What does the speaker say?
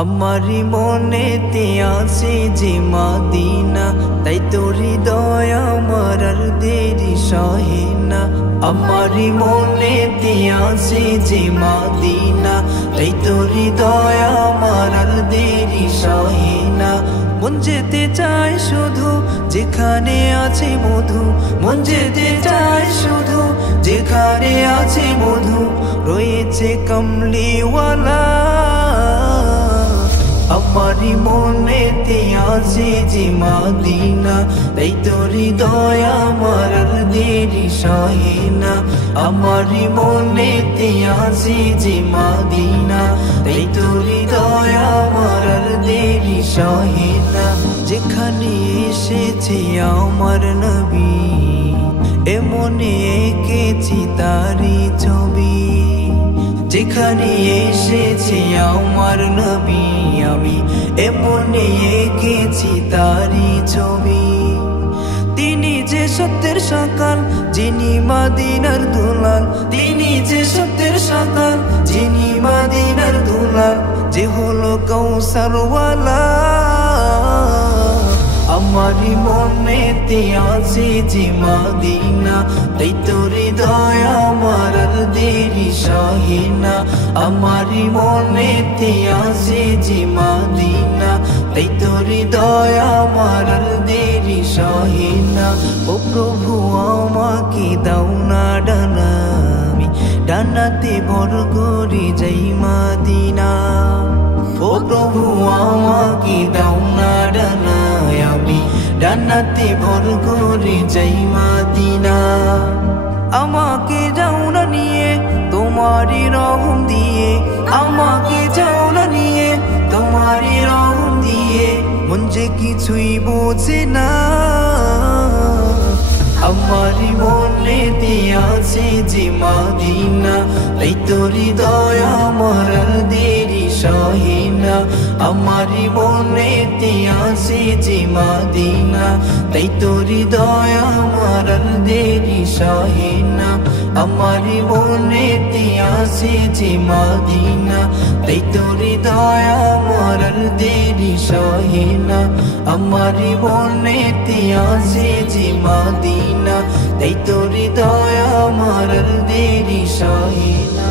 আমারি মনেতে আছে যে মদিনা, তাই তোর হৃদয় আমার আর দেরি সহে না। আমারি মনেতে আছে যে মদিনা, তাই তোর হৃদয় আমার আর দেরি সহে না। মন যেতে চায় শুধু যেখানে আছে মধু, মন যেতে চায় শুধু যেখানে আছে মধু, রয়েছে কমলিওয়ালা। আমারি মনেতে আছে যে মদিনা, তাই তোর হৃদয় আমার আর দেরি সহে না। আমারি মনেতে আছে যে মদিনা, তাই তোর হৃদয় আমার আর দেরি সহে না। যেখানে এসেছে আমার নবী, এমনে এঁকেছি তারি ছবি। যেখানে এসেছে আমার নবী, আমি এমনে এঁকেছি তারি ছবি। তিনি যে সত্যের সকাল, যিনি মদিনার দুলাল, তিনি যে সত্যের সকাল, যিনি মদিনার দুলাল, যে হলো কৌসারওয়ালা। আমারি মনেতে আছে যে মদিনা, তাই তোর হৃদয় আমার আর দেরি সহে না। আমারি মনেতে আছে যে মদিনা, তাই তোর হৃদয় আমার আর দেরি সহে না। ও প্রভু আমাকে দাও না ডানা, আমি ডানাতে ভর করে যাই মদিনা। ও প্রভু আমাকে দাও না ডানা, আমি ডানাতে ভর করে যাই মদিনা। আমাকে যাও না নিয়ে তোমারই রহম দিয়ে, আমাকে যাও না নিয়ে তোমারই রহম দিয়ে, মন যে কিছুই বোঝে না। আমারি মনেতে আছে যে মদিনা, তাই তোর হৃদয় আমার আর দেরি সহে না। আমারি মনেতে আছে যে মদিনা, তাই তোর হৃদয় আমার আর দেরি সহে না। আমারি মনেতে আছে যে মদিনা, তাই তোর হৃদয় আমার আর দেরি সহে না। আমারি মনেতে আছে যে মদিনা, তাই তোর হৃদয় আমার আর দেরি সহে না।